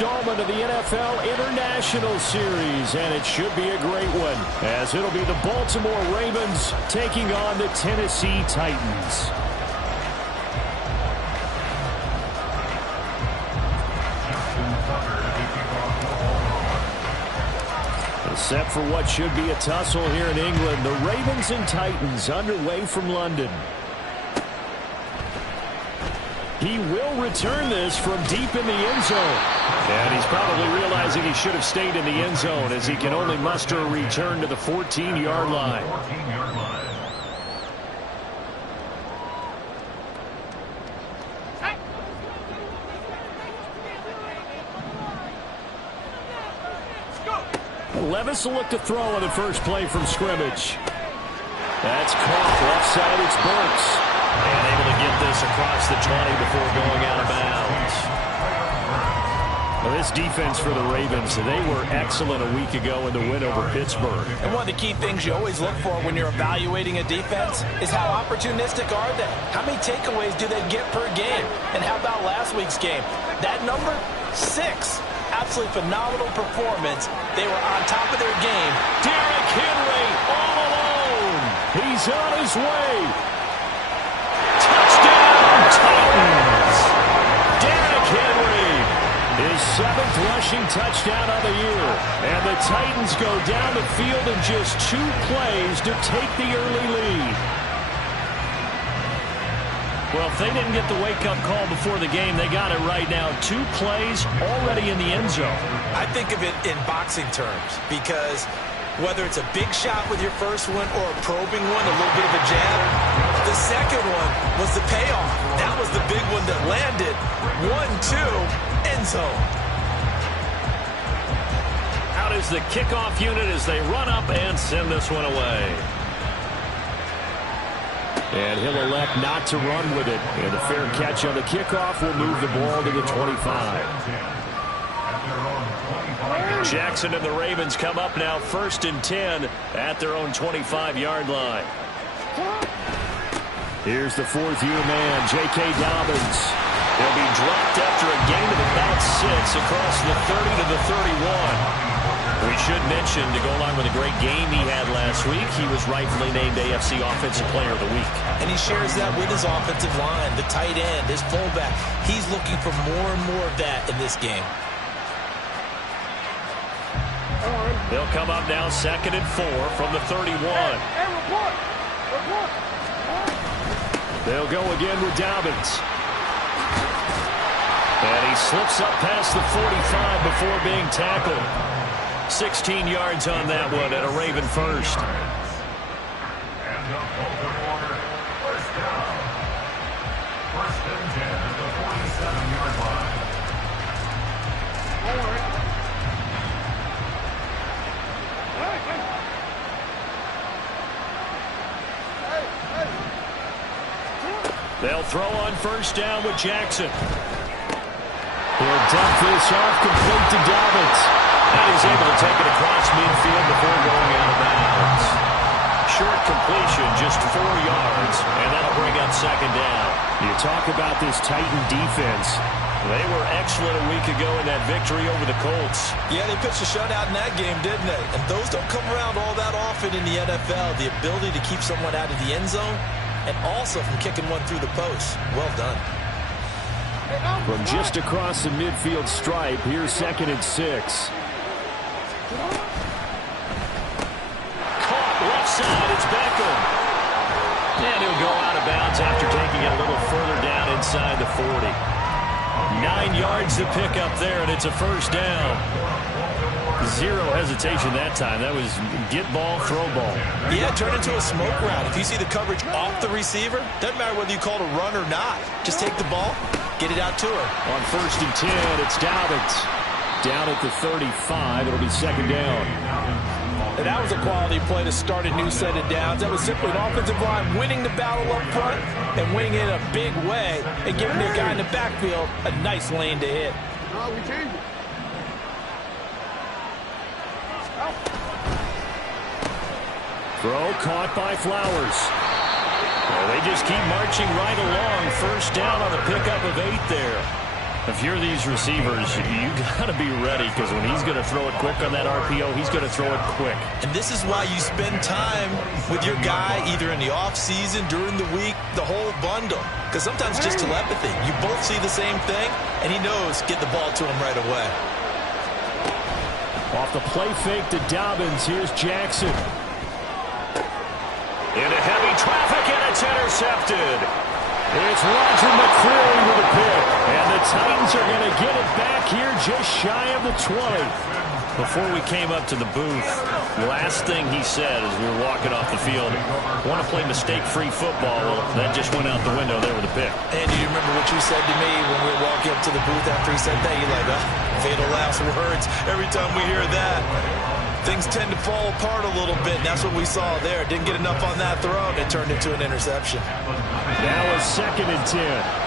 installment of the NFL International Series, and it should be a great one, as it'll be the Baltimore Ravens taking on the Tennessee Titans. Set for what should be a tussle here in England. The Ravens and Titans underway from London. He will return this from deep in the end zone. And he's probably realizing he should have stayed in the end zone, as he can only muster a return to the 14-yard line. Levis will look to throw on the first play from scrimmage. That's caught. Left side, it's Burks. And able to get this across the 20 before going out of bounds. Well, this defense for the Ravens, they were excellent a week ago in the win over Pittsburgh. And one of the key things you always look for when you're evaluating a defense is how opportunistic are they? How many takeaways do they get per game? And how about last week's game? That number, 6. Absolutely phenomenal performance. They were on top of their game. Derrick Henry all alone. He's on his way. Touchdown, Titans. Derrick Henry, his 7th rushing touchdown of the year. And the Titans go down the field in just 2 plays to take the early lead. Well, if they didn't get the wake-up call before the game, they got it right now. 2 plays already in the end zone. I think of it in boxing terms, because whether it's a big shot with your first one or a probing one, a little bit of a jab, the second one was the payoff. That was the big one that landed. 1-2, end zone. Out is the kickoff unit as they run up and send this one away. And he'll elect not to run with it. And a fair catch on the kickoff will move the ball to the 25. Jackson and the Ravens come up now 1st and 10 at their own 25-yard line. Here's the 4th-year man, J.K. Dobbins. He'll be dropped after a gain of about 6 across the 30 to the 31. We should mention, to go along with a great game he had last week, he was rightfully named AFC Offensive Player of the Week. And he shares that with his offensive line, the tight end, his fullback. He's looking for more and more of that in this game. They'll come up now 2nd and 4 from the 31. They'll go again with Dobbins. And he slips up past the 45 before being tackled. 16 yards on that one and a Raven first. First and 10 at the 47-yard line. They'll throw on first down with Jackson. He'll dump this off complete to Dobbins. And he's able to take it across midfield before going out of bounds. Short completion, just 4 yards, and that'll bring up 2nd down. You talk about this Titan defense. They were excellent a week ago in that victory over the Colts. Yeah, they pitched a shutout in that game, didn't they? And those don't come around all that often in the NFL. The ability to keep someone out of the end zone and also from kicking one through the post. Well done. From just across the midfield stripe, here's 2nd and 6. Caught left side, it's Beckham. And he'll go out of bounds after taking it a little further down inside the 40. 9 yards to pick up there, and it's a first down. 0 hesitation that time. That was get ball, throw ball. Yeah, turn into a smoke route. If you see the coverage off the receiver, doesn't matter whether you call it a run or not. Just take the ball, get it out to her. On 1st and 10, it's Dobbins. Down at the 35, it'll be 2nd down. And that was a quality play to start a new set of downs. That was simply an offensive line winning the battle up front and winning it in a big way and giving their guy in the backfield a nice lane to hit. Throw caught by Flowers. Well, they just keep marching right along. First down on the pickup of 8 there. If you're these receivers, you got to be ready, because when he's going to throw it quick on that RPO, he's going to throw it quick. And this is why you spend time with your guy either in the offseason, during the week, the whole bundle. Because sometimes it's just telepathy. You both see the same thing, and he knows get the ball to him right away. Off the play fake to Dobbins. Here's Jackson. Into heavy traffic, and it's intercepted. It's Roger McCreary with a pick. And the Titans are going to get it back here just shy of the 20. Before we came up to the booth, last thing he said as we were walking off the field, want to play mistake-free football. Well, that just went out the window there with a pick. And you remember what you said to me when we were walking up to the booth after he said that? You're like, fatal last words. Every time we hear that, things tend to fall apart a little bit. And that's what we saw there. Didn't get enough on that throw, and it turned into an interception. Now a 2nd and 10.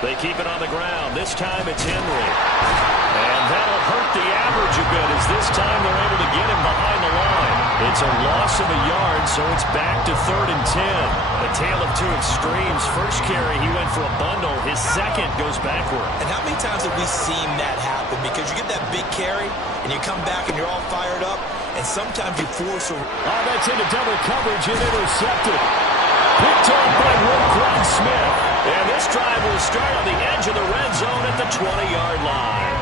They keep it on the ground. This time it's Henry. And that'll hurt the average a bit, as this time they're able to get him behind the line. It's a loss of a yard, so it's back to 3rd and 10. A tale of two extremes. First carry, he went for a bundle. His second goes backward. And how many times have we seen that happen? Because you get that big carry, and you come back and you're all fired up, and sometimes you force a... Oh, that's into double coverage and intercepted. Picked off by Roquan Smith. And this drive will start on the edge of the red zone at the 20-yard line.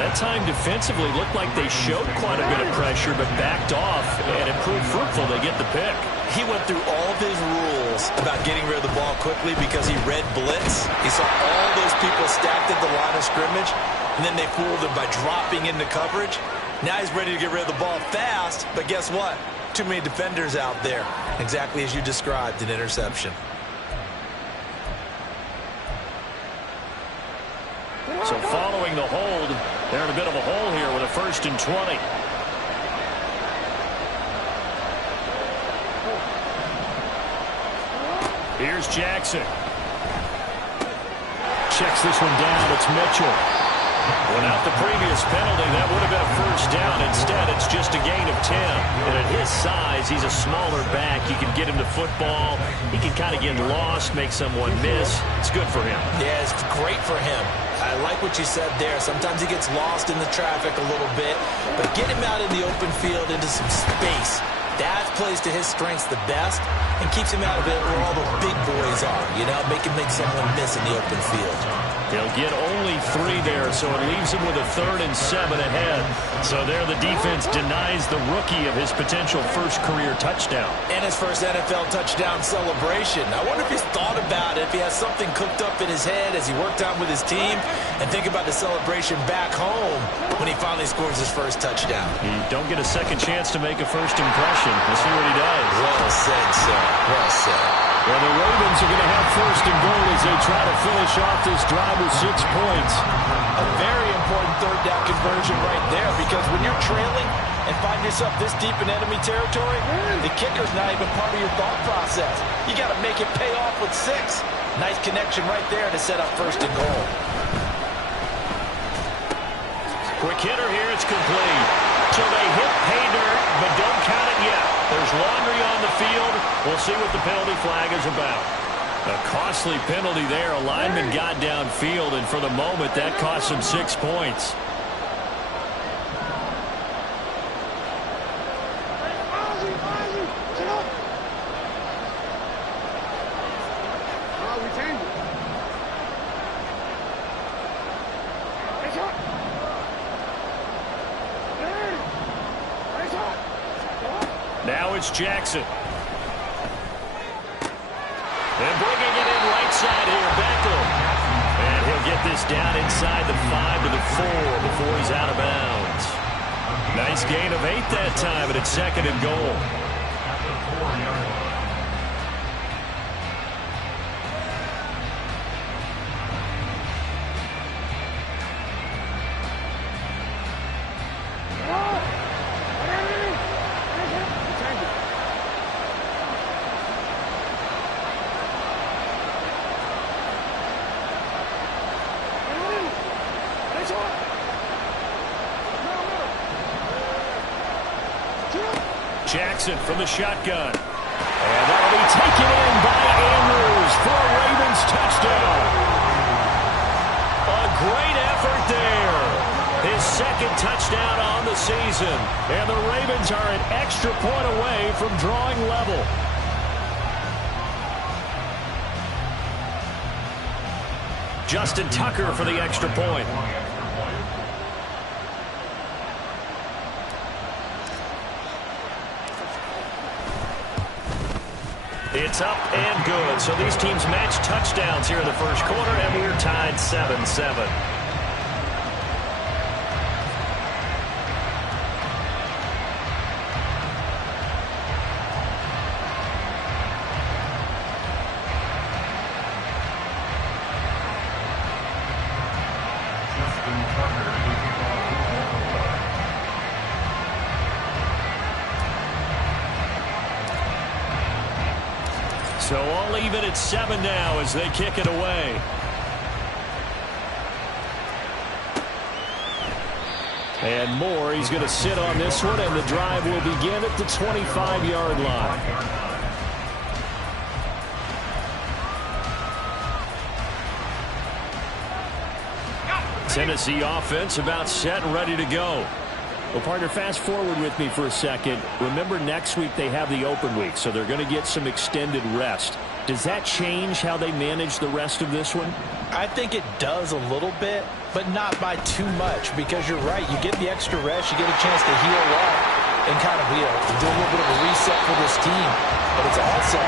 That time defensively looked like they showed quite a bit of pressure, but backed off, and it proved fruitful. They get the pick. He went through all of his rules about getting rid of the ball quickly because he read blitz. He saw all those people stacked at the line of scrimmage, and then they fooled him by dropping into coverage. Now he's ready to get rid of the ball fast, but guess what? Too many defenders out there. Exactly as you described, an interception. So following the hold, they're in a bit of a hole here with a 1st and 20. Here's Jackson. Checks this one down. It's Mitchell. Without the previous penalty, that would have been a 1st down. Instead, it's just a gain of 10. And at his size, he's a smaller back. You can get him to football. He can kind of get lost, make someone miss. It's good for him. Yeah, it's great for him. I like what you said there. Sometimes he gets lost in the traffic a little bit, but get him out in the open field into some space. That plays to his strengths the best and keeps him out of it where all the big boys are. You know, make someone miss in the open field. He'll get only 3 there, so it leaves him with a 3rd and 7 ahead. So there the defense denies the rookie of his potential first career touchdown. And his first NFL touchdown celebration. I wonder if he's thought about it, if he has something cooked up in his head as he worked out with his team, and think about the celebration back home when he finally scores his first touchdown. You don't get a second chance to make a first impression. Let's see what he does. Well said, sir. Well said. Well, the Ravens are going to have 1st and goal as they try to finish off this drive with 6 points. A very important 3rd down conversion right there, because when you're trailing and find yourself this deep in enemy territory, the kicker's not even part of your thought process. You got to make it pay off with 6. Nice connection right there to set up 1st and goal. Quick hitter here, it's complete. So they hit pay dirt, but don't count it yet. There's laundry on the field. We'll see what the penalty flag is about. A costly penalty there. A lineman got downfield, and for the moment, that cost him 6 points. Now it's Jackson. And bringing it in right side here, Beckham. And he'll get this down inside the 5 to the 4 before he's out of bounds. Nice gain of 8 that time, and it's 2nd and goal. At the 4-yard line. Jackson from the shotgun. And that'll be taken in by Andrews. goes for a Ravens touchdown. A great effort there. His second touchdown on the season. And the Ravens are an extra point away from drawing level. Justin Tucker for the extra point. It's up and good. So these teams match touchdowns here in the first quarter, and we're tied 7-7. So all even at 7 now as they kick it away. And Moore, he's going to sit on this one, and the drive will begin at the 25-yard line. Tennessee offense about set and ready to go. Well, partner, fast forward with me for a second. Remember, next week they have the open week, so they're going to get some extended rest. Does that change how they manage the rest of this one? I think it does a little bit, but not by too much, because you're right. You get the extra rest, you get a chance to heal up and kind of do a little bit of a reset for this team. But it's also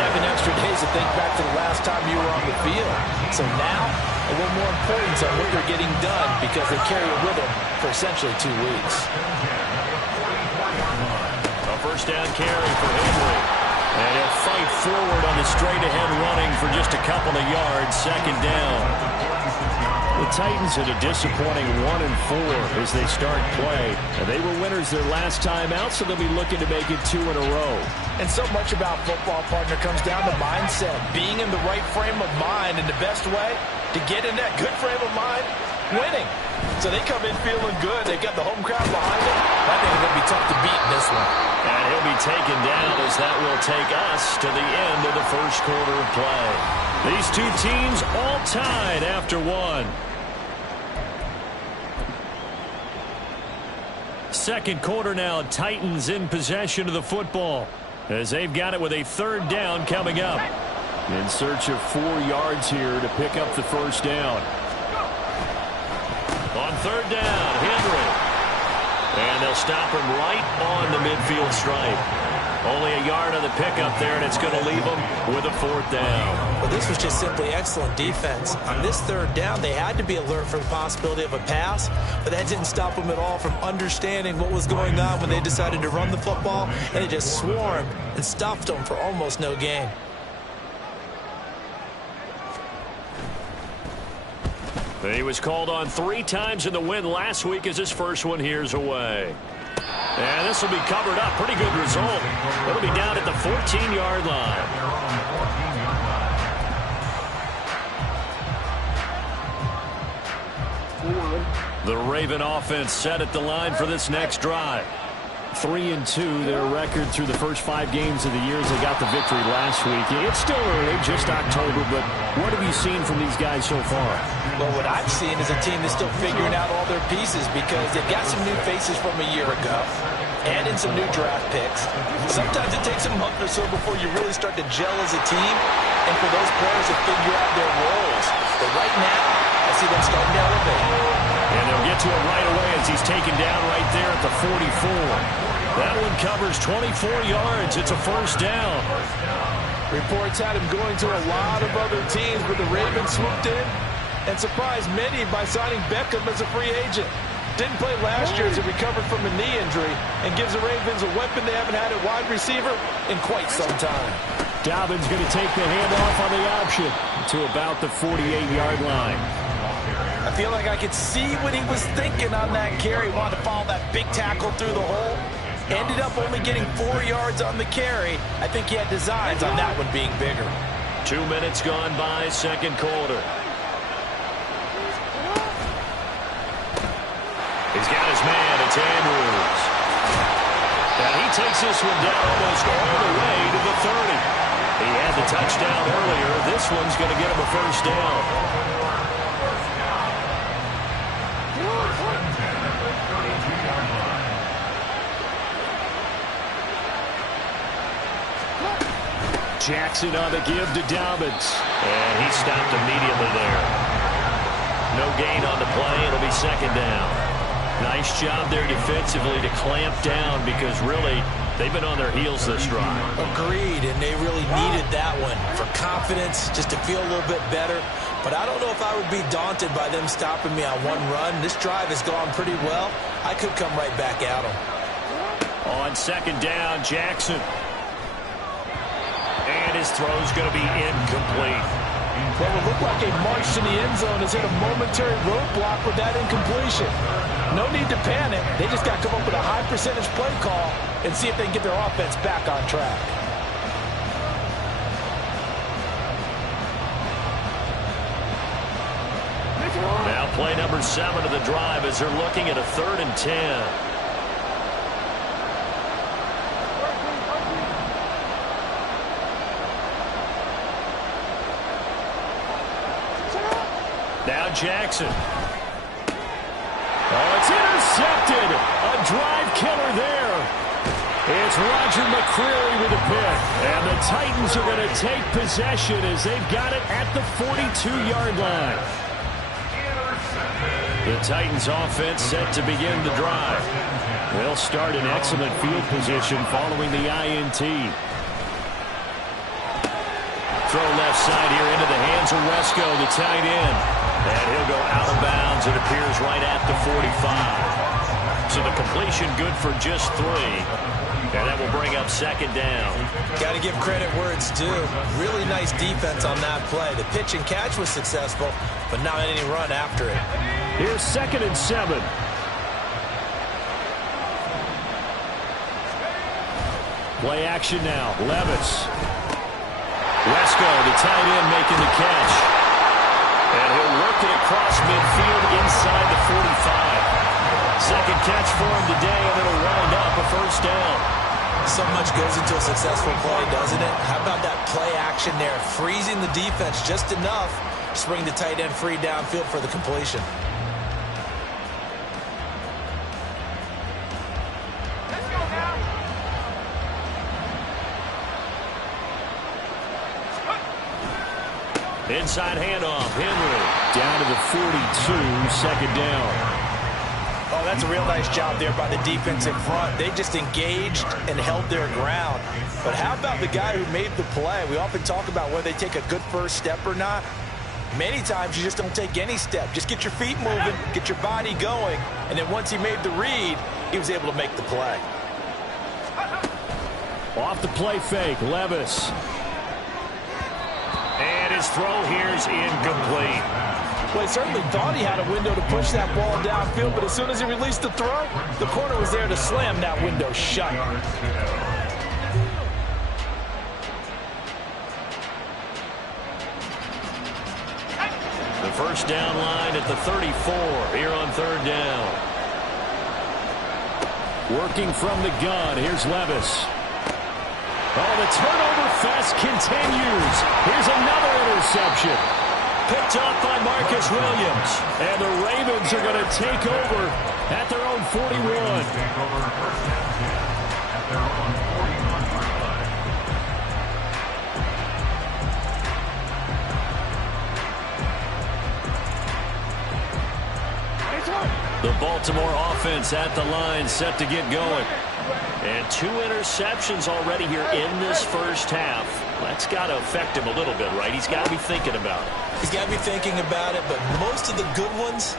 7 extra days to think back to the last time you were on the field. So now, a little more importance on what they're getting done, because they carry it with them for essentially 2 weeks. A first down carry for Henry. And he'll fight forward on the straight-ahead running for just a couple of yards. Second down. The Titans at a disappointing 1-4 as they start play. And they were winners their last time out, so they'll be looking to make it 2 in a row. And so much about football, partner, comes down to mindset. Being in the right frame of mind, and the best way to get in that good frame of mind, winning. So they come in feeling good. They've got the home crowd behind them. I think it's going to be tough to beat in this one. And he'll be taken down as that will take us to the end of the first quarter of play. These two teams all tied after 1. Second quarter now, Titans in possession of the football as they've got it with a third down coming up. In search of 4 yards here to pick up the first down. On third down, Henry. And they'll stop him right on the midfield stripe. Only a yard on the pickup there, and it's going to leave them with a 4th down. Well, this was just simply excellent defense. On this third down, they had to be alert for the possibility of a pass, but that didn't stop them at all from understanding what was going on when they decided to run the football, and they just swarmed and stuffed them for almost no gain. He was called on 3 times in the win last week as his first one here's away. And this will be covered up. Pretty good result. It'll be down at the 14-yard line. The Raven offense set at the line for this next drive. 3-2, their record through the first 5 games of the year as they got the victory last week. It's still early, just October, but what have you seen from these guys so far? Well, what I've seen is a team that's still figuring out all their pieces, because they've got some new faces from a year ago and in some new draft picks. Sometimes it takes a month or so before you really start to gel as a team and for those players to figure out their roles. But right now, I see them starting to elevate. And they'll get to it right away as he's taken down right there at the 44. That one covers 24 yards. It's a first down. Reports had him going to a lot of other teams, but the Ravens swooped in and surprised many by signing Beckham as a free agent. Didn't play last year as he recovered from a knee injury, and gives the Ravens a weapon they haven't had at wide receiver in quite some time. Dobbins going to take the handoff on the option to about the 48-yard line. I feel like I could see what he was thinking on that carry. Wanted to follow that big tackle through the hole. Ended up only getting 4 yards on the carry. I think he had designs on that one being bigger. 2 minutes gone by, second quarter. He's got his man. It's Andrews. And he takes this one down almost all the way to the 30. He had the touchdown earlier. This one's going to get him a first down. Jackson on the give to Dobbins. And he stopped immediately there. No gain on the play. It'll be second down. Nice job there defensively to clamp down because really they've been on their heels this drive. Agreed, and they really needed that one for confidence, just to feel a little bit better. But I don't know if I would be daunted by them stopping me on one run. This drive has gone pretty well. I could come right back at them. On second down, Jackson. And his throw's going to be incomplete. What would look like a march to the end zone has hit a momentary roadblock with that incompletion. No need to panic. They just got to come up with a high percentage play call and see if they can get their offense back on track. Now play number 7 of the drive as they're looking at a 3rd and 10. Now Jackson. Oh, it's intercepted. A drive killer there. It's Roger McCreary with a pick. And the Titans are going to take possession as they've got it at the 42-yard line. The Titans offense set to begin the drive. They'll start in excellent field position following the INT. Throw left side here into the hands of Wesco, the tight end. And he'll go out of bounds, it appears, right at the 45. So the completion good for just 3. And that will bring up second down. Got to give credit where it's due. Really nice defense on that play. The pitch and catch was successful, but not any run after it. Here's 2nd and 7. Play action now. Levis. Wesco, the tight end, making the catch. And he'll work it across midfield inside the 45. Second catch for him today, and it'll wind up a first down. So much goes into a successful play, doesn't it? How about that play action there? Freezing the defense just enough to bring the tight end free downfield for the completion. Inside handoff, Henry. Down to the 42, second down. Oh, that's a real nice job there by the defense in front. They just engaged and held their ground. But how about the guy who made the play? We often talk about whether they take a good first step or not. Many times you just don't take any step. Just get your feet moving, get your body going, and then once he made the read, he was able to make the play. Off the play fake, Levis. And his throw here's incomplete. Well, he certainly thought he had a window to push that ball downfield, but as soon as he released the throw, the corner was there to slam that window shut. The first down line at the 34 here on 3rd down. Working from the gun, here's Levis. Oh, the turnover fest continues. Here's another interception. Picked off by Marcus Williams. And the Ravens are going to take over at their own 41. The Baltimore offense at the line, set to get going. And 2 interceptions already here in this first half. That's got to affect him a little bit, right? He's got to be thinking about it. He's got to be thinking about it, but most of the good ones,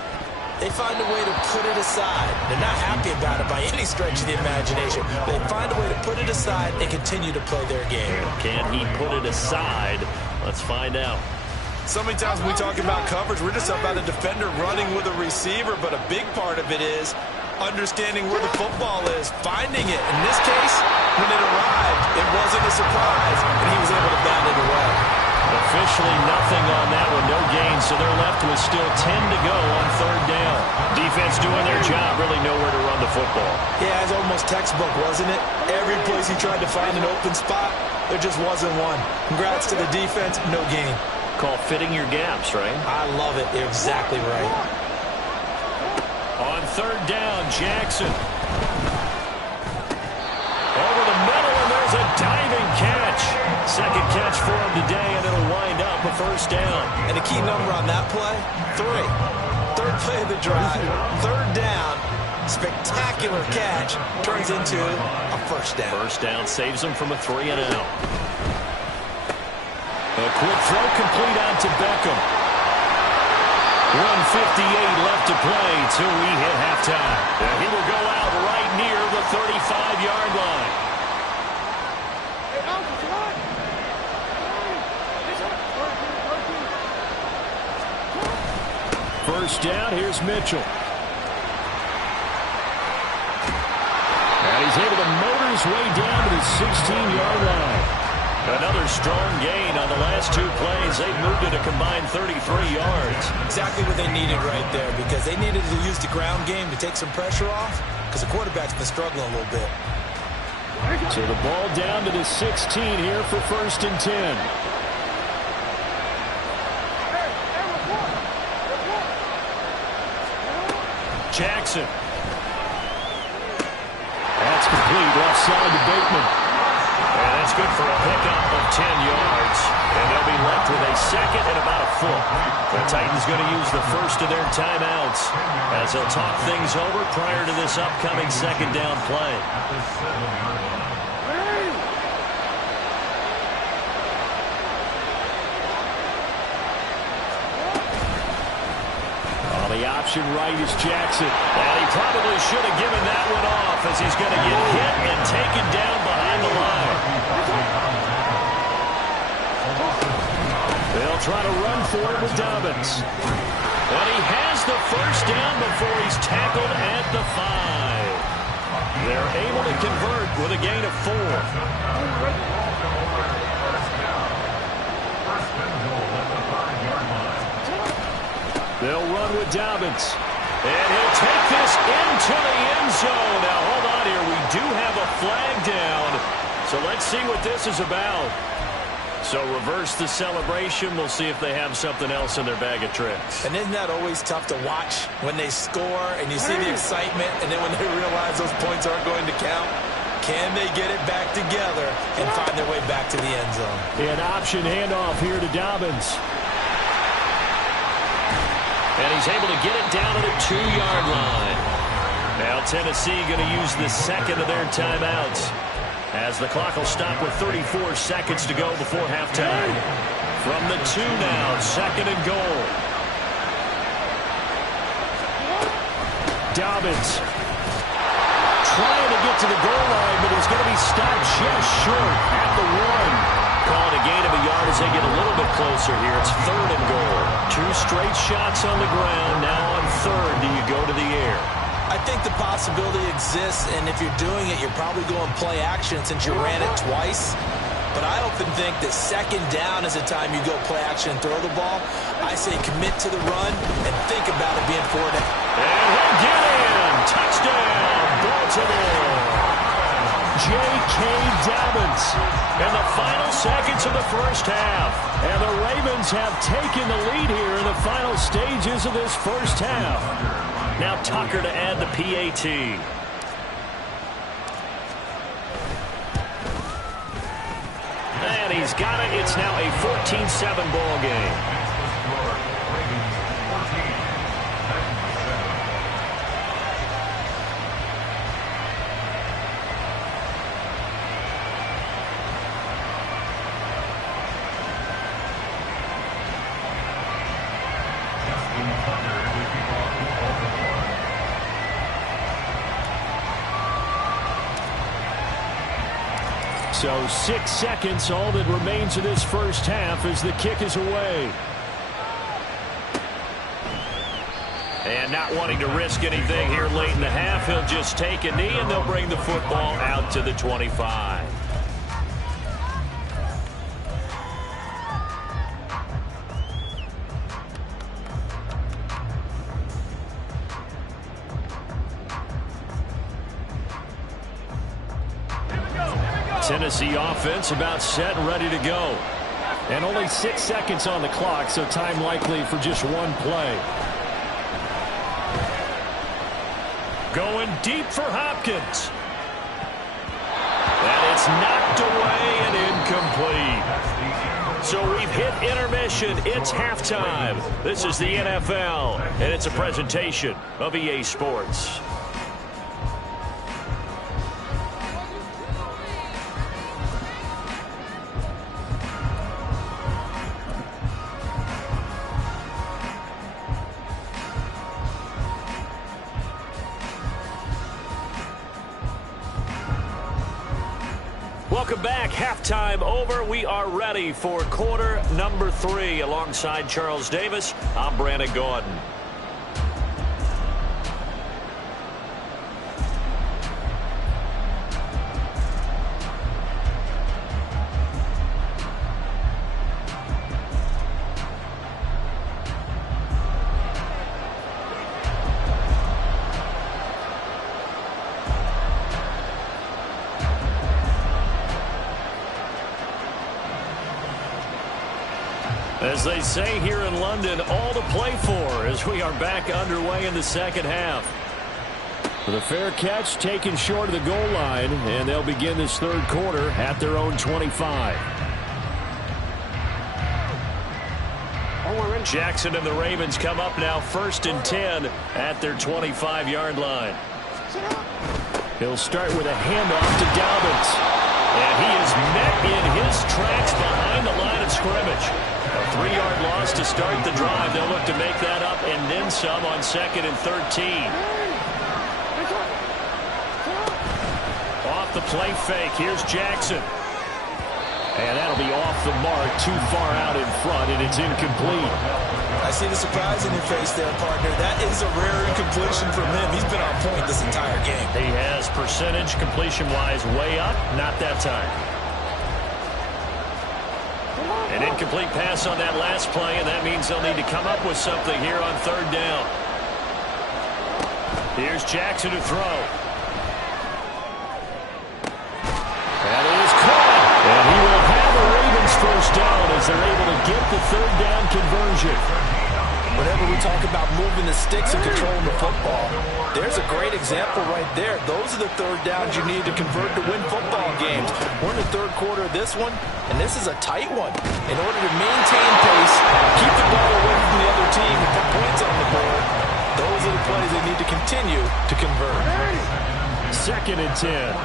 they find a way to put it aside. They're not happy about it by any stretch of the imagination. They find a way to put it aside and continue to play their game. Can he put it aside? Let's find out. So many times when we talk about coverage, we're just about a defender running with a receiver, but a big part of it is understanding where the football is, finding it. In this case, when it arrived, it wasn't a surprise, and he was able to bat it away. Officially nothing on that one, no gain, so they're left with still 10 to go on 3rd down. Defense doing their job, really nowhere to run the football. Yeah, it's almost textbook, wasn't it? Every place he tried to find an open spot, there just wasn't one. Congrats to the defense, no gain. Call fitting your gaps, right? I love it. You're exactly right. On third down, Jackson. Over the middle, and there's a diving catch. Second catch for him today, and it'll wind up a first down. And the key number on that play, 3. Third play of the drive, third down, spectacular catch, turns into a first down. First down saves him from a 3-and-out. A quick throw complete out to Beckham. 1:58 left to play till we hit halftime. And he will go out right near the 35-yard line. First down, here's Mitchell. And he's able to motor his way down to the 16-yard line. Another strong gain on the last 2 plays. They've moved it a combined 33 yards. Exactly what they needed right there, because they needed to use the ground game to take some pressure off, because the quarterback's been struggling a little bit. So the ball down to the 16 here for first and 10. Jackson. That's complete. Left side to Bateman. And that's good for a pickup of 10 yards. And they'll be left with a second and about a foot. The Titans going to use the first of their timeouts as they'll talk things over prior to this upcoming second down play. The option right is Jackson. And he probably should have given that one off as he's going to get hit and taken down behind the line. They'll try to run for it with Dobbins. But he has the first down before he's tackled at the 5. They're able to convert with a gain of 4. They'll run with Dobbins. And he'll take this into the end zone. Now, hold on here. We do have a flag down. So let's see what this is about. So reverse the celebration. We'll see if they have something else in their bag of tricks. And isn't that always tough to watch when they score and you see the excitement, and then when they realize those points aren't going to count? Can they get it back together and find their way back to the end zone? An option handoff here to Dobbins. And he's able to get it down to the 2-yard line. Now Tennessee going to use the second of their timeouts, as the clock will stop with 34 seconds to go before halftime. From the 2 now, second and goal. Dobbins trying to get to the goal line, but he's going to be stopped just short at the 1. Calling a gain of a yard as they get a little bit closer here. It's third and goal. 2 straight shots on the ground. Now on third, do you go to the air? I think the possibility exists, and if you're doing it, you're probably going play action since you ran it twice. But I often think that second down is the time you go play action and throw the ball. I say commit to the run and think about it being 4 down. And he'll get in. Touchdown, Baltimore. J.K. Dobbins in the final seconds of the first half. And the Ravens have taken the lead here in the final stages of this first half. Now Tucker to add the PAT. And he's got it. It's now a 14-7 ball game. So 6 seconds, all that remains of this first half as the kick is away. And not wanting to risk anything here late in the half, he'll just take a knee and they'll bring the football out to the 25. Tennessee offense about set and ready to go. And only 6 seconds on the clock, so time likely for just one play. Going deep for Hopkins. And it's knocked away and incomplete. So we've hit intermission. It's halftime. This is the NFL, and it's a presentation of EA Sports. Welcome back. Halftime over. We are ready for quarter number 3. Alongside Charles Davis, I'm Brandon Gaudin. As they say here in London, all to play for as we are back underway in the second half. The fair catch taken short of the goal line, and they'll begin this third quarter at their own 25. Jackson and the Ravens come up now 1st and 10 at their 25-yard line. He'll start with a handoff to Dobbins. And he is met in his tracks behind the line of scrimmage. A 3-yard loss to start the drive. They'll look to make that up and then some on 2nd and 13. Off the play fake. Here's Jackson. And that'll be off the mark, too far out in front, and it's incomplete. I see the surprise in your face there, partner. That is a rare incompletion from him. He's been on point this entire game. He has percentage completion-wise way up. Not that time. An incomplete pass on that last play, and that means they'll need to come up with something here on 3rd down. Here's Jackson to throw. That is caught. And he will have a Ravens first down as they're able to get the 3rd down conversion. Whenever we talk about moving the sticks and controlling the football, there's a great example right there. Those are the 3rd downs you need to convert to win football games. We're in the 3rd quarter of this one, and this is a tight one. In order to maintain pace, keep the ball away from the other team, and put points on the board, those are the plays they need to continue to convert. 2nd and 10.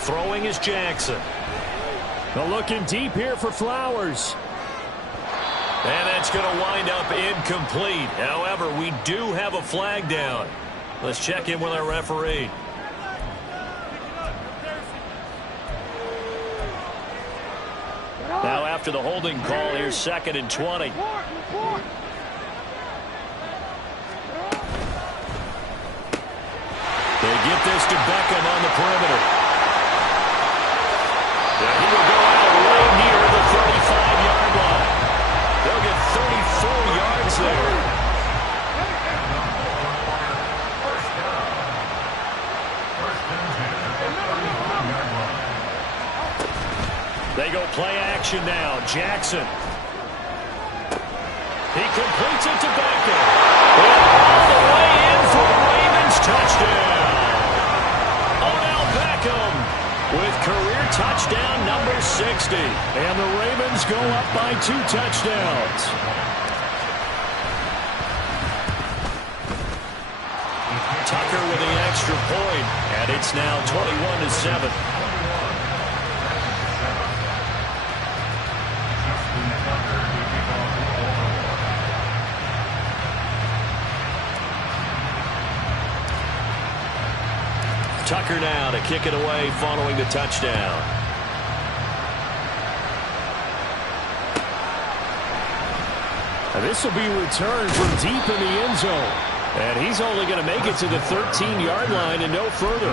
Throwing is Jackson. They're looking deep here for Flowers. And that's going to wind up incomplete. However, we do have a flag down. Let's check in with our referee. Now after the holding call, here's 2nd and 20. They get this to Beckham on the perimeter. And he will go out right near the 35-yard line. They'll get 34 yards there. They go play action now. Jackson. He completes it to Beckham. And all the way in for the Ravens touchdown. Odell Beckham with career touchdown number 60. And the Ravens go up by 2 touchdowns. Tucker with the extra point, and it's now 21-7. Tucker now to kick it away following the touchdown. And this will be returned from deep in the end zone. And he's only going to make it to the 13-yard line and no further.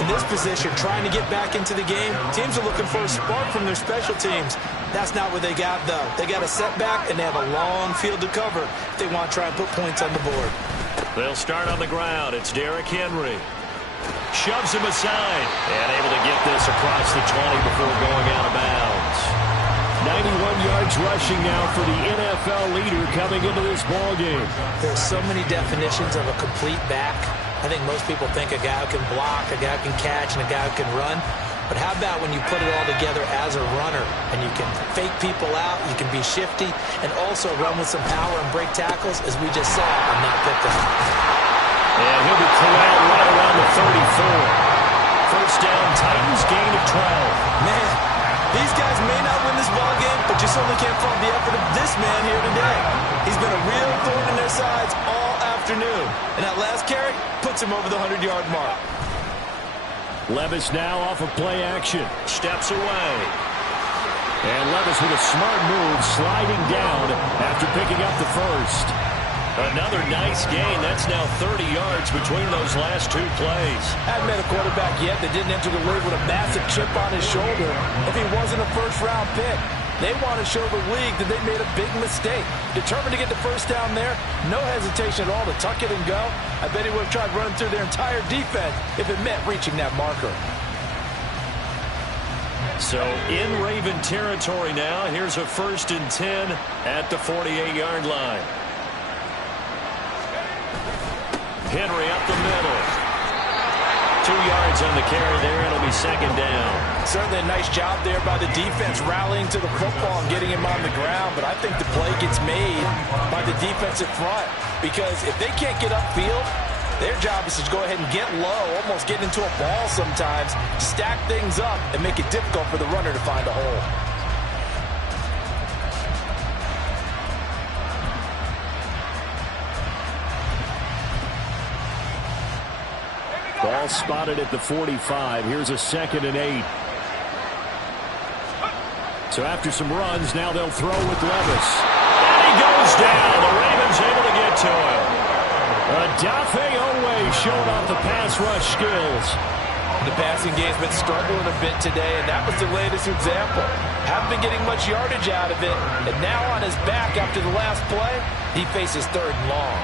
In this position, trying to get back into the game, teams are looking for a spark from their special teams. That's not what they got, though. They got a setback, and they have a long field to cover if they want to try and put points on the board. They'll start on the ground. It's Derrick Henry. Shoves him aside. And able to get this across the 20 before going out of bounds. 91 yards rushing now for the NFL leader coming into this ballgame. There's so many definitions of a complete back. I think most people think a guy who can block, a guy who can catch, and a guy who can run. But how about when you put it all together as a runner, and you can fake people out, you can be shifty, and also run with some power and break tackles, as we just saw on that pickup. And he'll be corralled right around the 34. First down, Titans gain of 12. Man, these guys may not win this ball game, but you certainly can't fault the effort of this man here today. He's been a real thorn in their sides all afternoon. And that last carry puts him over the 100-yard mark. Levis now off of play action. Steps away. And Levis with a smart move, sliding down after picking up the first. Another nice gain. That's now 30 yards between those last two plays. Haven't met a quarterback yet that didn't enter the league with a massive chip on his shoulder if he wasn't a first-round pick. They want to show the league that they made a big mistake. Determined to get the first down there. No hesitation at all to tuck it and go. I bet he would have tried running through their entire defense if it meant reaching that marker. So in Raven territory now. Here's a 1st and 10 at the 48-yard line. Henry up the middle. 2 yards on the carry there. It'll be 2nd down. Certainly a nice job there by the defense rallying to the football and getting him on the ground. But I think the play gets made by the defensive front. Because if they can't get upfield, their job is to go ahead and get low, almost get into a ball sometimes, stack things up, and make it difficult for the runner to find a hole. Ball spotted at the 45. Here's a 2nd and 8. So after some runs, now they'll throw with Levis. And he goes down. The Ravens able to get to him. Odafe Oweh showing off the pass rush skills. The passing game's been struggling a bit today, and that was the latest example. Haven't been getting much yardage out of it, and now on his back after the last play, he faces 3rd and long.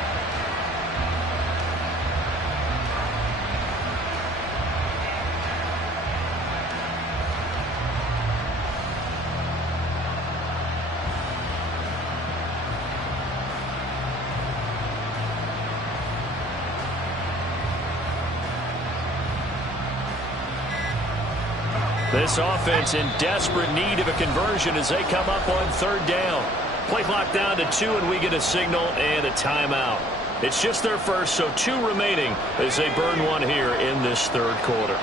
This offense in desperate need of a conversion as they come up on 3rd down. Play clock down to 2, and we get a signal and a timeout. It's just their first, so 2 remaining as they burn one here in this 3rd quarter.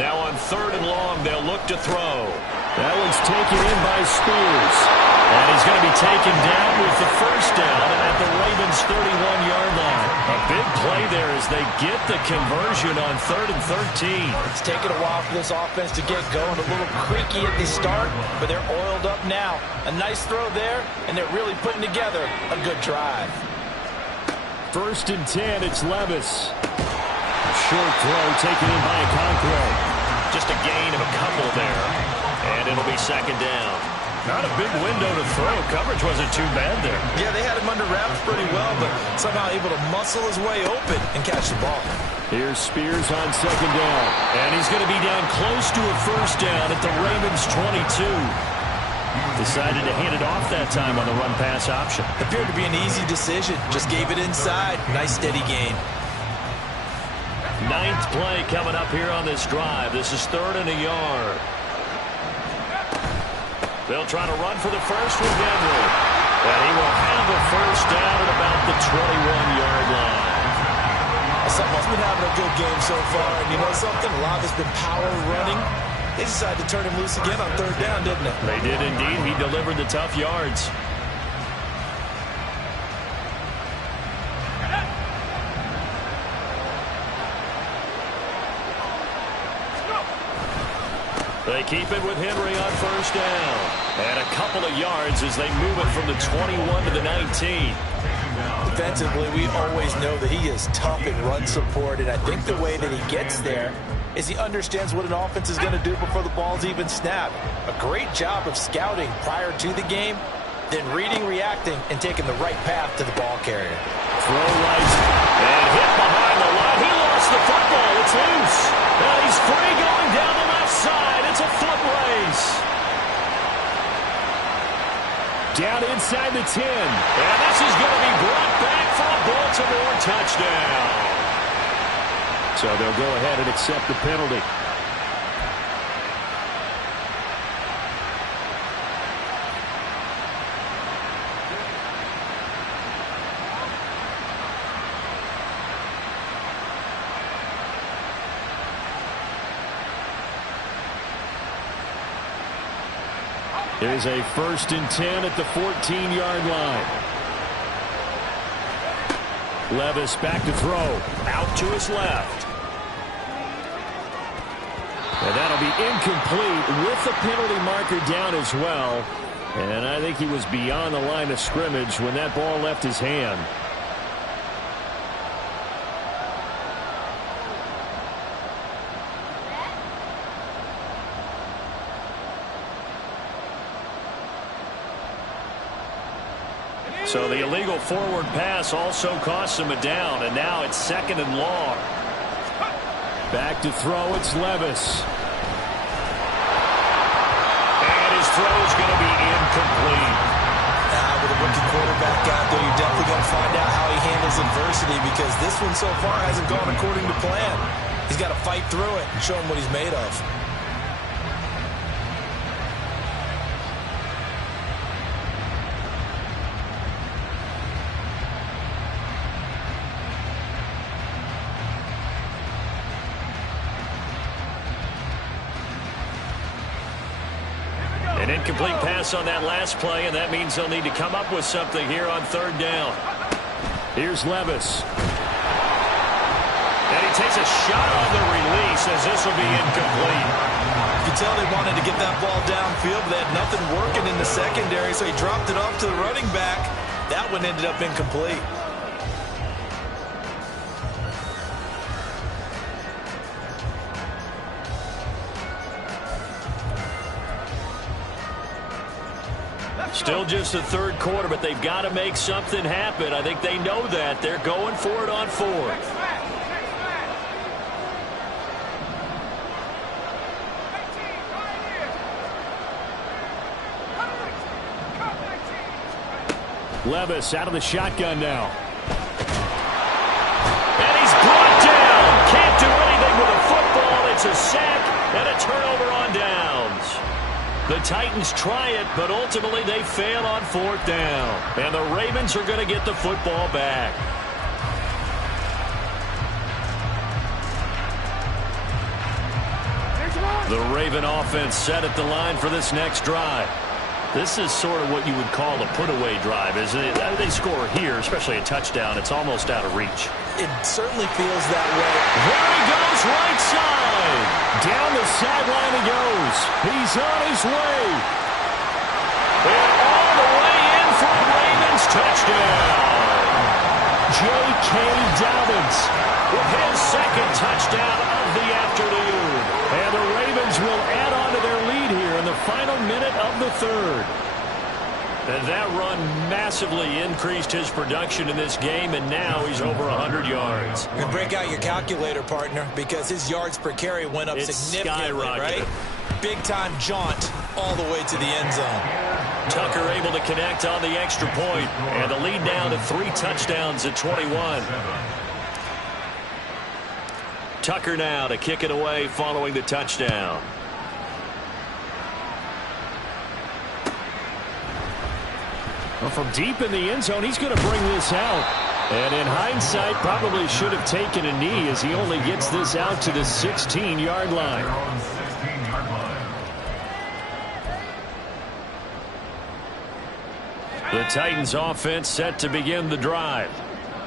Now on 3rd and long, they'll look to throw. That one's taken in by Spears. And he's going to be taken down with the first down at the Ravens' 31-yard line. A big play there as they get the conversion on 3rd and 13. It's taken a while for this offense to get going. A little creaky at the start, but they're oiled up now. A nice throw there, and they're really putting together a good drive. 1st and 10, it's Levis. A short throw taken in by Okonkwo. Just a gain of a couple there. And it'll be 2nd down. Not a big window to throw. Coverage wasn't too bad there. Yeah, they had him under wraps pretty well, but somehow able to muscle his way open and catch the ball. Here's Spears on 2nd down. And he's going to be down close to a first down at the Ravens' 22. Decided to hand it off that time on the run-pass option. Appeared to be an easy decision. Just gave it inside. Nice steady gain. 9th play coming up here on this drive. This is 3rd and a yard. They'll try to run for the first with Henry. And he will have a first down at about the 21-yard line. Someone's been having a good game so far. And you know something? A lot of it's been power running. They decided to turn him loose again on 3rd down, didn't they? They did indeed. He delivered the tough yards. They keep it with Henry on first down. And a couple of yards as they move it from the 21 to the 19. Defensively, we always know that he is tough in run support, and I think the way that he gets there is he understands what an offense is going to do before the ball's even snapped. A great job of scouting prior to the game, then reading, reacting, and taking the right path to the ball carrier. Throw right, and hit behind the line. He lost the football. It's loose. And he's free going down the left side. It's a foot race. Down inside the 10. And this is going to be brought back for a Baltimore touchdown. So they'll go ahead and accept the penalty. It is a 1st and 10 at the 14-yard line. Levis back to throw. Out to his left. And that'll be incomplete with the penalty marker down as well. And I think he was beyond the line of scrimmage when that ball left his hand. So the illegal forward pass also costs him a down, and now it's 2nd and long. Back to throw, it's Levis. And his throw is going to be incomplete. With a rookie quarterback out there, you're definitely going to find out how he handles adversity, because this one so far hasn't gone according to plan. He's got to fight through it and show him what he's made of. An incomplete pass on that last play, and that means they'll need to come up with something here on 3rd down. Here's Levis. And he takes a shot on the release as this will be incomplete. You can tell they wanted to get that ball downfield, but they had nothing working in the secondary, so he dropped it off to the running back. That one ended up incomplete. Still just the 3rd quarter, but they've got to make something happen. I think they know that. They're going for it on 4th. Levis out of the shotgun now. And he's brought down. Can't do anything with a football. It's a sack and a turnover on downs. The Titans try it, but ultimately they fail on 4th down. And the Ravens are going to get the football back. The Raven offense set at the line for this next drive. This is sort of what you would call a put-away drive, isn't it? They score here, especially a touchdown. It's almost out of reach. It certainly feels that way. There he goes, right side. Down the sideline he goes. He's on his way. And all the way in for a Ravens touchdown. J.K. Dobbins with his 2nd touchdown of the afternoon. And the Ravens will add on to their lead here in the final minute of the 3rd. And that run massively increased his production in this game, and now he's over 100 yards. And break out your calculator, partner, because his yards per carry went up significantly, right? Big-time jaunt all the way to the end zone. Tucker able to connect on the extra point, and the lead down to 3 touchdowns at 21. Tucker now to kick it away following the touchdown. Well, from deep in the end zone, he's going to bring this out. And in hindsight, probably should have taken a knee as he only gets this out to the 16-yard line. The Titans offense set to begin the drive.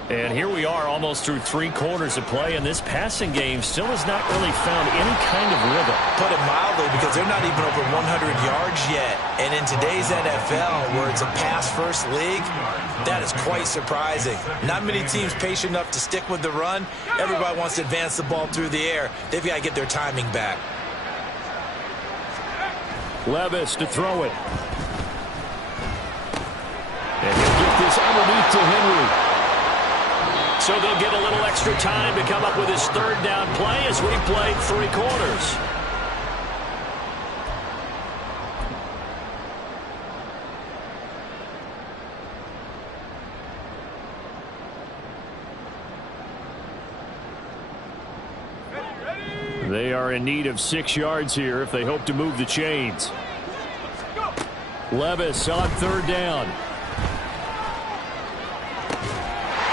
And here we are almost through 3 quarters of play, and this passing game still has not really found any kind of rhythm. Put it mildly, because they're not even over 100 yards yet. And in today's NFL, where it's a pass-first league, that is quite surprising. Not many teams patient enough to stick with the run. Everybody wants to advance the ball through the air. They've got to get their timing back. Levis to throw it. And he'll get this underneath to Henry. So they'll get a little extra time to come up with his 3rd down play as we play 3 quarters. They are in need of 6 yards here if they hope to move the chains. Levis on 3rd down.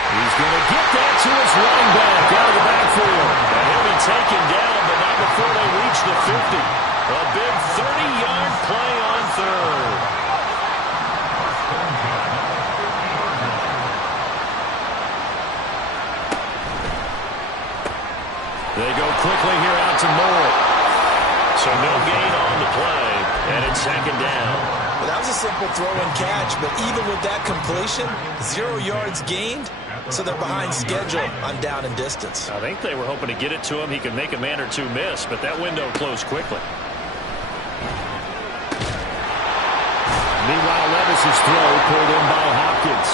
He's going to get that to his running back out of the backfield. And he'll be taken down, but not before they reach the 50. A big 30-yard play on 3rd. They go quickly here out to Moore. So no gain on the play, and it's 2nd down. Well, that was a simple throw and catch, but even with that completion, 0 yards gained. So they're behind schedule on down and distance. I think they were hoping to get it to him. He could make a man or two miss, but that window closed quickly. Meanwhile, Levis's throw pulled in by Hopkins.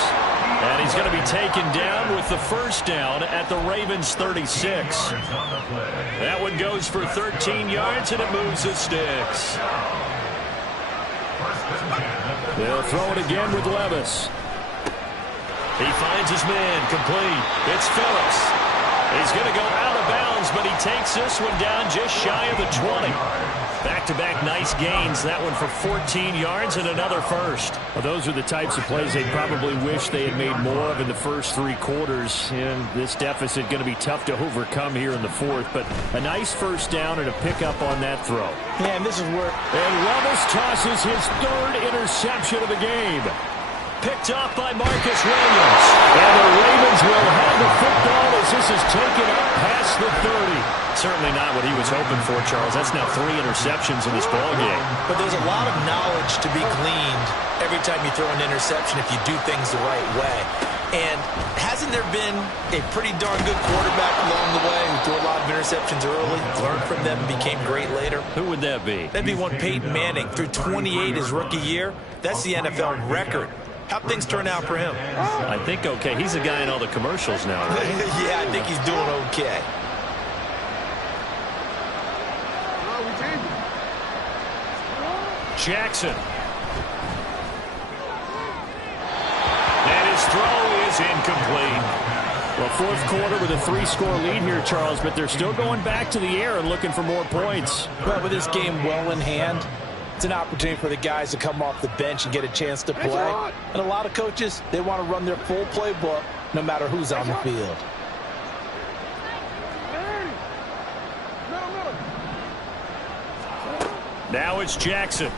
And he's going to be taken down with the 1st down at the Ravens' 36. That one goes for 13 yards, and it moves the sticks. They'll throw it again with Levis. He finds his man, complete. It's Phillips. He's going to go out of bounds, but he takes this one down just shy of the 20. Back-to-back nice gains. That one for 14 yards and another 1st. Well, those are the types of plays they probably wish they had made more of in the first 3 quarters. And this deficit going to be tough to overcome here in the 4th. But a nice 1st down and a pickup on that throw. Yeah, and this is where... And Levis tosses his 3rd interception of the game. Picked off by Marcus Williams. And the Ravens will have the football as this is taken up past the 30. Certainly not what he was hoping for, Charles. That's now 3 interceptions in this ballgame. But there's a lot of knowledge to be gleaned every time you throw an interception if you do things the right way. And hasn't there been a pretty darn good quarterback along the way who threw a lot of interceptions early, learned from them, and became great later? Who would that be? That'd be one Peyton Manning. Threw 28 his rookie year. That's the NFL record. How'd things turn out for him? I think okay. He's a guy in all the commercials now, right? Yeah, I think he's doing okay. Jackson. And his throw is incomplete. Well, 4th quarter with a 3-score lead here, Charles, but they're still going back to the air and looking for more points. Well, with this game well in hand, it's an opportunity for the guys to come off the bench and get a chance to play. And a lot of coaches, they want to run their full playbook no matter who's on the field. Now it's Jackson.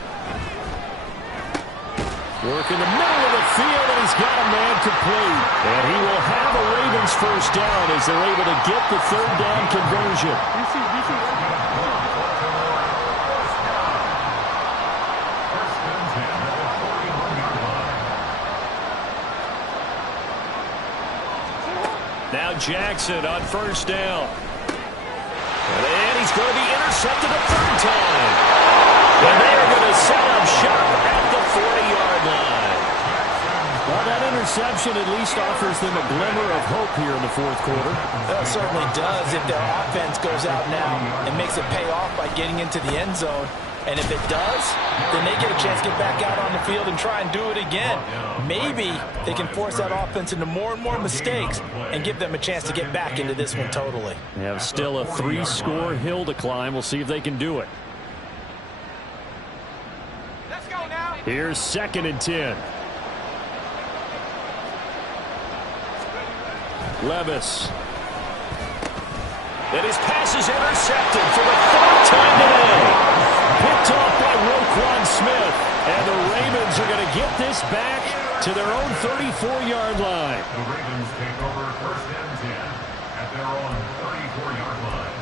Work in the middle of the field, and he's got a man complete. And he will have a Ravens 1st down as they're able to get the 3rd down conversion. Now Jackson on 1st down. And he's going to be intercepted a 3rd time. And they are going to set up shop at the 40-yard line. Well, that interception at least offers them a glimmer of hope here in the 4th quarter. That certainly does if their offense goes out now and makes it pay off by getting into the end zone. And if it does, then they get a chance to get back out on the field and try and do it again. Maybe they can force that offense into more and more mistakes and give them a chance to get back into this one totally. They have still a 3-score hill to climb. We'll see if they can do it. Let's go now. Here's 2nd and 10. Levis. And his pass is intercepted for the 3rd time today. Picked off by Roquan Roquan Smith. And the Ravens are going to get this back to their own 34-yard line. The Ravens take over first and 10 at their own 34-yard line.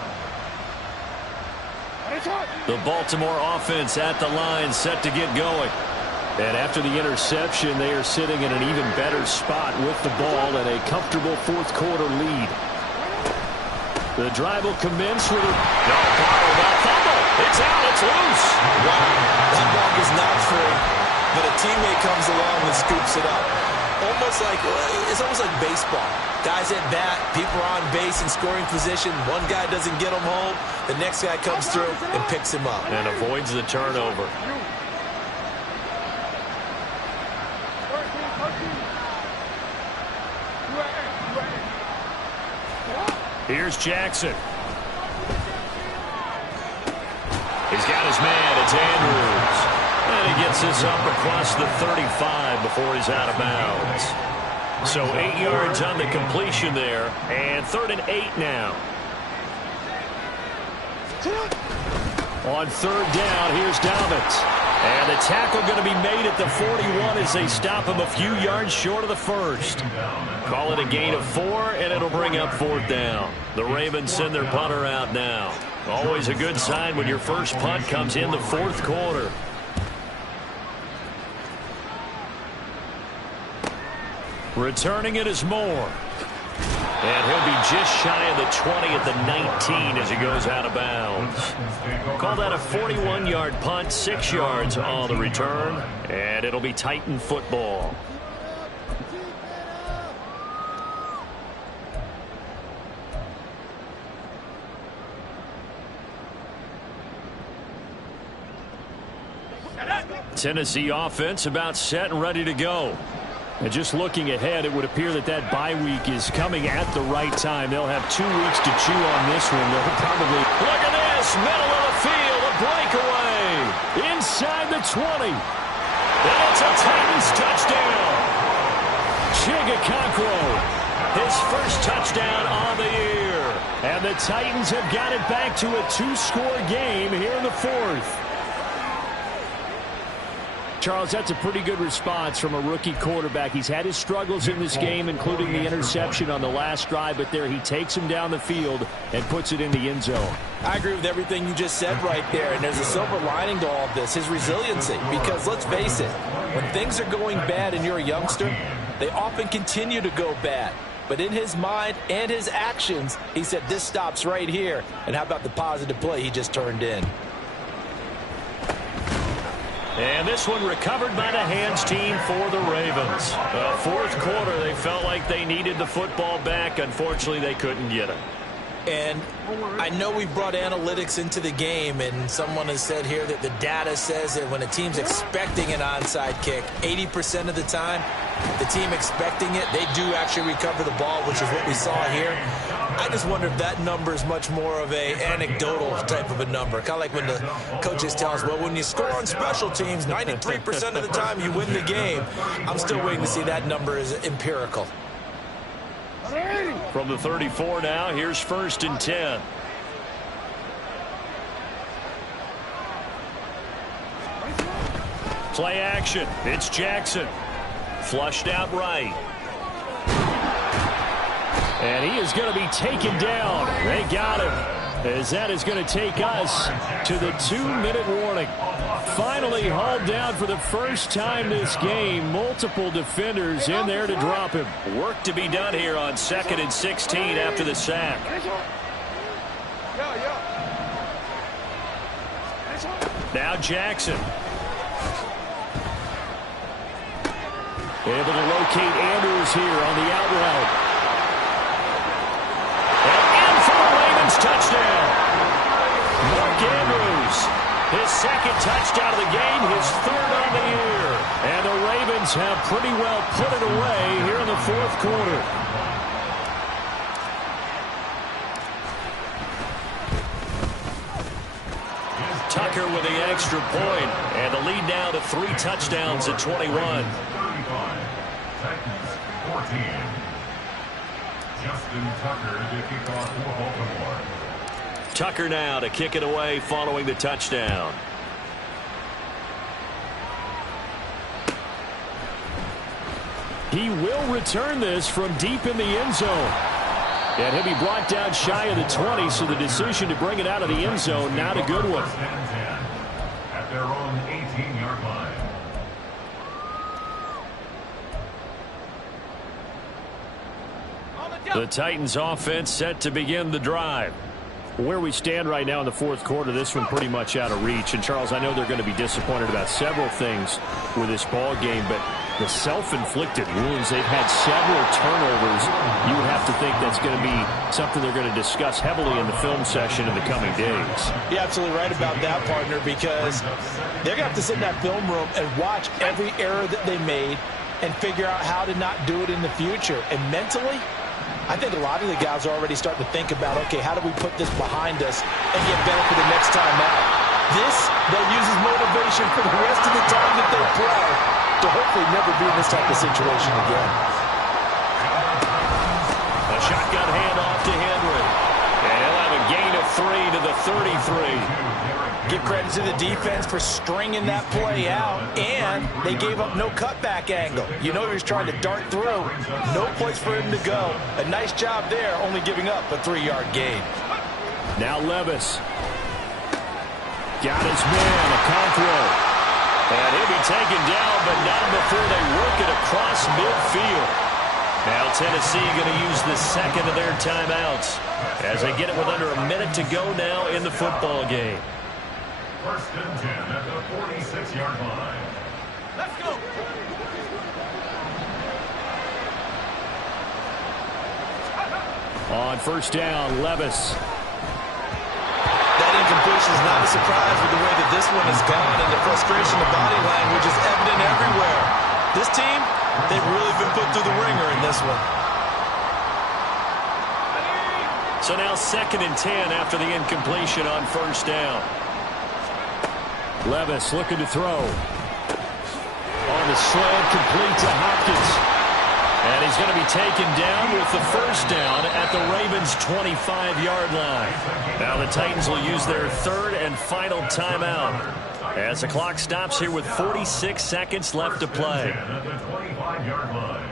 The Baltimore offense at the line, set to get going. And after the interception, they are sitting in an even better spot with the ball and a comfortable fourth-quarter lead. The drive will commence with a... No, bottle, that fumble. It's out, it's loose. Wow, that ball is not free, but a teammate comes along and scoops it up. It's almost like baseball. Guys at bat, people are on base in scoring position. One guy doesn't get him home. The next guy comes through and picks him up. And avoids the turnover. Here's Jackson. He's got his man. It's Andrews. And he gets this up across the 35 before he's out of bounds. So 8 yards on the completion there. And 3rd and 8 now. On 3rd down, here's Dobbins. And the tackle going to be made at the 41 as they stop him a few yards short of the first. Call it a gain of 4, and it'll bring up 4th down. The Ravens send their punter out now. Always a good sign when your first punt comes in the 4th quarter. Returning it is Moore. And he'll be just shy of the 20 at the 19 as he goes out of bounds. Call that a 41-yard punt, 6 yards on the return, and it'll be Titan football. Tennessee offense about set and ready to go. And just looking ahead, it would appear that that bye week is coming at the right time. They'll have 2 weeks to chew on this one. They'll probably... Look at this! Middle of the field, a breakaway! Inside the 20. And it's a Titans touchdown! Chigga-Conquo, his first touchdown on the year. And the Titans have got it back to a 2-score game here in the 4th. Charles, that's a pretty good response from a rookie quarterback. He's had his struggles in this game, including the interception on the last drive, but there he takes him down the field and puts it in the end zone. I agree with everything you just said right there, and there's a silver lining to all of this, his resiliency. Because let's face it, when things are going bad and you're a youngster, they often continue to go bad. But in his mind and his actions, he said, this stops right here. And how about the positive play he just turned in? And this one recovered by the hands team for the Ravens. 4th quarter, they felt like they needed the football back. Unfortunately, they couldn't get it. And I know we brought analytics into the game, and someone has said here that the data says that when a team's expecting an onside kick, 80% of the time, the team expecting it, they do actually recover the ball, which is what we saw here. I just wonder if that number is much more of a anecdotal type of a number. Kind of like when the coaches tell us, well, when you score on special teams, 93% of the time you win the game. I'm still waiting to see that number is empirical. From the 34 now, here's 1st and 10. Play action. It's Jackson. Flushed out right. And he is going to be taken down. They got him. As that is going to take us to the 2-minute warning. Finally hauled down for the first time this game. Multiple defenders in there to drop him. Work to be done here on 2nd and 16 after the sack. Now Jackson. Able to locate Andrews here on the out route. And in for the Ravens touchdown. Mark Andrews, his 2nd touchdown of the game, his 3rd on the year. And the Ravens have pretty well put it away here in the 4th quarter. Tucker with the extra point, and the lead now to 3 touchdowns at 21. Titans 14. Justin Tucker to kick off for Baltimore. Tucker now to kick it away following the touchdown. He will return this from deep in the end zone. And he'll be brought down shy of the 20, so the decision to bring it out of the end zone, not a good one. First and 10 at their own 18-yard line. The Titans offense set to begin the drive. Where we stand right now in the fourth quarter, this one pretty much out of reach. And, Charles, I know they're going to be disappointed about several things with this ball game, but the self-inflicted wounds, they've had several turnovers. You would have to think that's going to be something they're going to discuss heavily in the film session in the coming days. You're absolutely right about that, partner, because they're going to have to sit in that film room and watch every error that they made and figure out how to not do it in the future. And mentally, I think a lot of the guys are already starting to think about, okay, how do we put this behind us and get better for the next time out? This, they'll use as motivation for the rest of the time that they play to hopefully never be in this type of situation again. A shotgun handoff to Henry. And he'll have a gain of 3 to the 33. Give credit to the defense for stringing that play out, and they gave up no cutback angle. You know he was trying to dart through. No place for him to go. A nice job there, only giving up a 3-yard gain. Now Levis. Got his man, a control. And he'll be taken down, but not before they work it across midfield. Now Tennessee going to use the second of their timeouts as they get it with under a minute to go now in the football game. First and 10 at the 46-yard line. Let's go. On first down, Levis. That incompletion is not a surprise with the way that this one has gone, and the frustration, the body language is evident everywhere. This team, they've really been put through the ringer in this one. So now 2nd and 10 after the incompletion on first down. Levis looking to throw. On the slant, complete to Hopkins. And he's going to be taken down with the first down at the Ravens' 25-yard line. Now the Titans will use their 3rd and final timeout as the clock stops here with 46 seconds left to play. At the 25-yard line.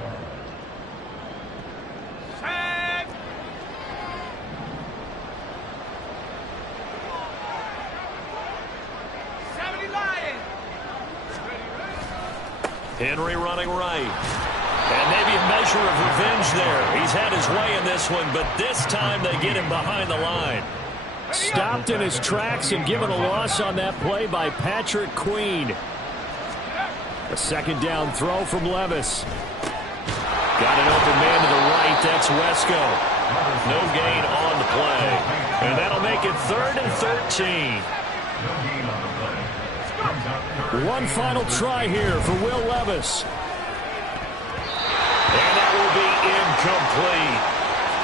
Henry running right. And maybe a measure of revenge there. He's had his way in this one, but this time they get him behind the line. Stopped in his tracks and given a loss on that play by Patrick Queen. A 2nd down throw from Levis. Got an open man to the right. That's Wesco. No gain on the play. And that'll make it 3rd and 13. One final try here for Will Levis. And that will be incomplete.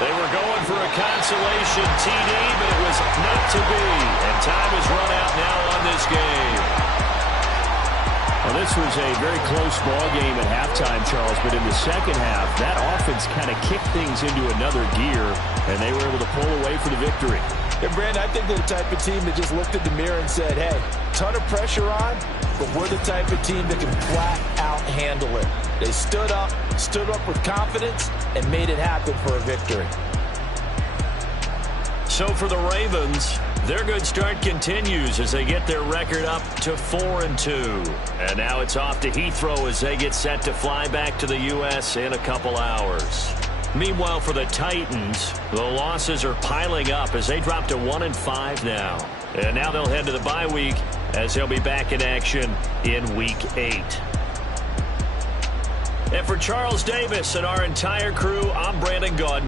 They were going for a consolation TD, but it was not to be. And time is run out now on this game. Well, this was a very close ball game at halftime, Charles, but in the second half, that offense kind of kicked things into another gear, and they were able to pull away for the victory. And, Brandon, I think they're the type of team that just looked in the mirror and said, hey, ton of pressure on, but we're the type of team that can flat out handle it. They stood up with confidence, and made it happen for a victory. So for the Ravens, their good start continues as they get their record up to 4-2. And now it's off to Heathrow as they get set to fly back to the U.S. in a couple hours. Meanwhile, for the Titans, the losses are piling up as they drop to 1-5 now. And now they'll head to the bye week as they'll be back in action in Week 8. And for Charles Davis and our entire crew, I'm Brandon Gaudin.